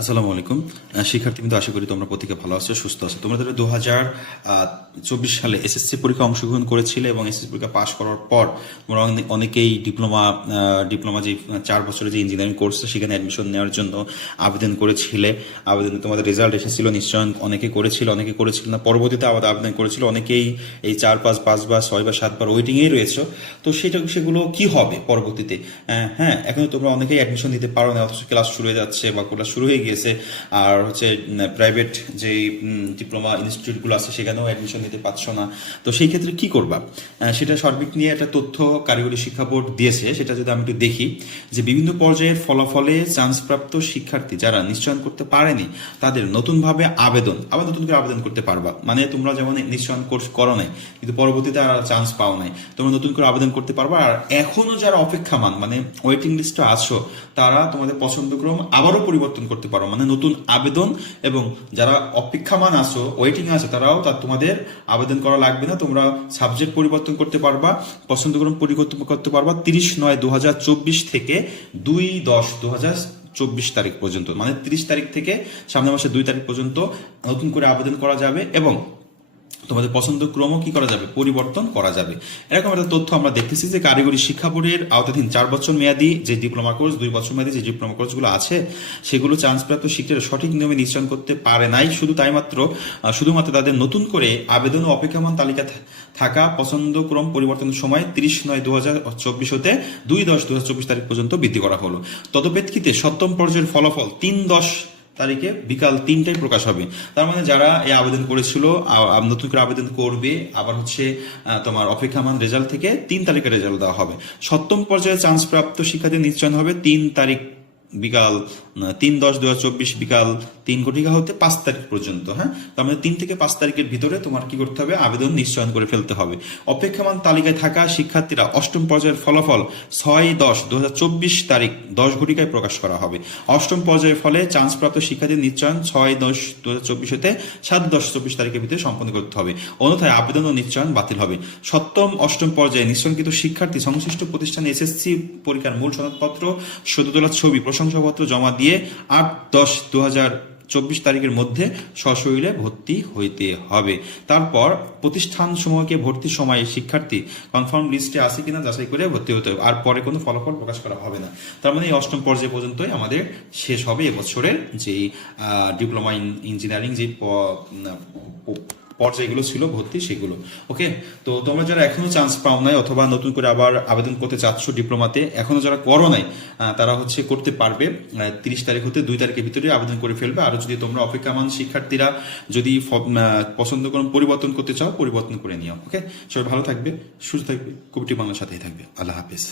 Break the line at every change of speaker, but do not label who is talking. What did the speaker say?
আসসালামু আলাইকুম। শিক্ষার্থী কিন্তু আশা করি তোমরা প্রত্যেকে ভালো আছো, সুস্থ আছো। তোমরা দু হাজার চব্বিশ সালে এসএসসি পরীক্ষা অংশগ্রহণ করেছিলে এবং এসএসসি পরীক্ষা পাশ করার পর তোমরা অনেকেই ডিপ্লোমা ডিপ্লোমা যে চার বছরের যে ইঞ্জিনিয়ারিং কোর্স সেখানে অ্যাডমিশন নেওয়ার জন্য আবেদন করেছিলে। আবেদন তোমাদের রেজাল্ট এসেছিল নিশ্চয় অনেকে করেছিল অনেকে করেছিল না। পরবর্তীতে আবার আবেদন করেছিল। অনেকেই এই চার পাঁচ পাঁচ বা ছয় বা সাতবার ওয়েটিংয়েই রয়েছে। তো সেটা, সেগুলো কি হবে পরবর্তীতে? হ্যাঁ এখন তোমরা অনেকেই অ্যাডমিশন দিতে পারো না অথচ ক্লাস শুরু হয়ে যাচ্ছে বা ক্লাস শুরু হয়ে গিয়েছে। আর হচ্ছে প্রাইভেট যে ডিপ্লোমা ইনস্টিটিউটগুলো আছে, সেখানেও অ্যাডমিশন নিতে পারছ না। তো সেই ক্ষেত্রে কি করবা? সেটা সার্বিক নিয়ে একটা তথ্য কারিগরি শিক্ষা বোর্ড দিয়েছে। সেটা যদি আমি একটু দেখি, যে বিভিন্ন পর্যায়ের ফলাফলে চান্সপ্রাপ্ত শিক্ষার্থী যারা নিশ্চয়ন করতে পারেনি, তাদের নতুনভাবে আবেদন, আবার নতুন করে আবেদন করতে পারবা। মানে তোমরা যেমন নিশ্চয়ন কোর্স করো নাই, কিন্তু পরবর্তীতে আর চান্স পাও নাই, তোমরা নতুন করে আবেদন করতে পারবা। আর এখনও যারা অপেক্ষামান মানে ওয়েটিং লিস্টে আছো, তারা তোমাদের পছন্দক্রম আবারও পরিবর্তন করতে পারো। মানে নতুন আবেদন এবং যারা অপেক্ষামান আছো ওয়েটিং আছে, তারাও তার তোমাদের আবেদন করা লাগবে না। তোমরা সাবজেক্ট পরিবর্তন করতে পারবা, পছন্দক্রম পরিবর্তন করতে পারবা তিরিশ নয় দু থেকে দুই দশ দু চব্বিশ তারিখ পর্যন্ত। মানে তিরিশ তারিখ থেকে সামনের মাসে দুই তারিখ পর্যন্ত নতুন করে আবেদন করা যাবে এবং তোমাদের পছন্দ ক্রমও কি করা যাবে? পরিবর্তন করা যাবে। এরকম একটা তথ্য আমরা দেখতেছি যে কারিগরি শিক্ষা বোর্ডের আওতাধীন চার বছর মেয়াদি যে ডিপ্লোমা কোর্স, দুই বছর মেয়াদি যে ডিপ্লোমা কোর্সগুলো আছে, সেগুলো চান্সপ্রাপ্ত শিক্ষার্থীরা সঠিক নিয়মে নিশ্চয়ন করতে পারে নাই। শুধু তাই মাত্র শুধুমাত্র তাদের নতুন করে আবেদন ও অপেক্ষামান তালিকা থাকা পছন্দ ক্রম পরিবর্তনের সময় তিরিশ নয় দু হাজার চব্বিশ হতে দুই দশ দু হাজার চব্বিশ তারিখ পর্যন্ত বৃদ্ধি করা হলো। তদপেক্ষিতে সপ্তম পর্যায়ের ফলাফল তিন দশ তারিখে বিকাল তিনটায় প্রকাশ হবে। তার মানে যারা এই আবেদন করেছিল নতুন করে আবেদন করবে, আবার হচ্ছে তোমার অপেক্ষামান রেজাল্ট থেকে তিন তারিখে রেজাল্ট দেওয়া হবে। সপ্তম পর্যায়ে চান্স প্রাপ্ত শিক্ষার্থী নিশ্চয়ন হবে তিন তারিখ বিকাল তিন দশ দু চব্বিশ বিকাল তিন ঘটিকা হতে পাঁচ তারিখ পর্যন্ত হ্যাঁ? তার মানে তিন থেকে পাঁচ তারিখের ভিতরে তোমার কি করতে হবে? আবেদন নিশ্চয়ন করে ফেলতে হবে। অপেক্ষামান তালিকায় থাকা শিক্ষার্থীরা অষ্টম পর্যায়ের ফলাফল ছয় দশ দু চব্বিশ তারিখ দশ ঘটিকায় প্রকাশ করা হবে। অষ্টম পর্যায়ের ফলে চান্সপ্রাপ্ত শিক্ষার্থীর নিশ্চয়ন ছয় দশ দু হাজার চব্বিশ হতে সাত দশ চব্বিশ তারিখের ভিতরে সম্পন্ন করতে হবে। অন্যথায় আবেদন ও নিশ্চয়ন বাতিল হবে। সপ্তম, অষ্টম পর্যায়ে নিশ্চয়নকৃত শিক্ষার্থী সংশ্লিষ্ট প্রতিষ্ঠানে এসএসসি পরীক্ষার মূল সনদপত্র সদ্য তোলা ছবি প্রশংসাপত্র জমা দিয়ে আট দশ দু হাজার চব্বিশ তারিখের মধ্যে সশরীরে ভর্তি হইতে হবে। তারপর প্রতিষ্ঠান সমূহকে ভর্তির সময়ে শিক্ষার্থী কনফার্ম লিস্টে আছে কিনা যাচাই করে ভর্তি হতে হবে। আর পরে কোনো ফলাফল প্রকাশ করা হবে না। তার মানে এই অষ্টম পর্যায় পর্যন্তই আমাদের শেষ হবে এবছরের যেই ডিপ্লোমা ইঞ্জিনিয়ারিং যে পর্যায়গুলো ছিল, ভর্তি সেগুলো। ওকে তো তোমরা যারা এখনও চান্স পাও নাই অথবা নতুন করে আবার আবেদন করতে চাচ্ছ ডিপ্লোমাতে, এখনও যারা করো নাই তারা হচ্ছে করতে পারবে। তিরিশ তারিখ হতে দুই তারিখের ভিতরে আবেদন করে ফেলবে। আর যদি তোমরা অপেক্ষামান শিক্ষার্থীরা যদি পছন্দ করো পরিবর্তন করতে চাও, পরিবর্তন করে নিও। ওকে সবাই ভালো থাকবে, সুস্থ থাকবে। কবিটি বাংলার সাথেই থাকবে। আল্লাহ হাফিজ।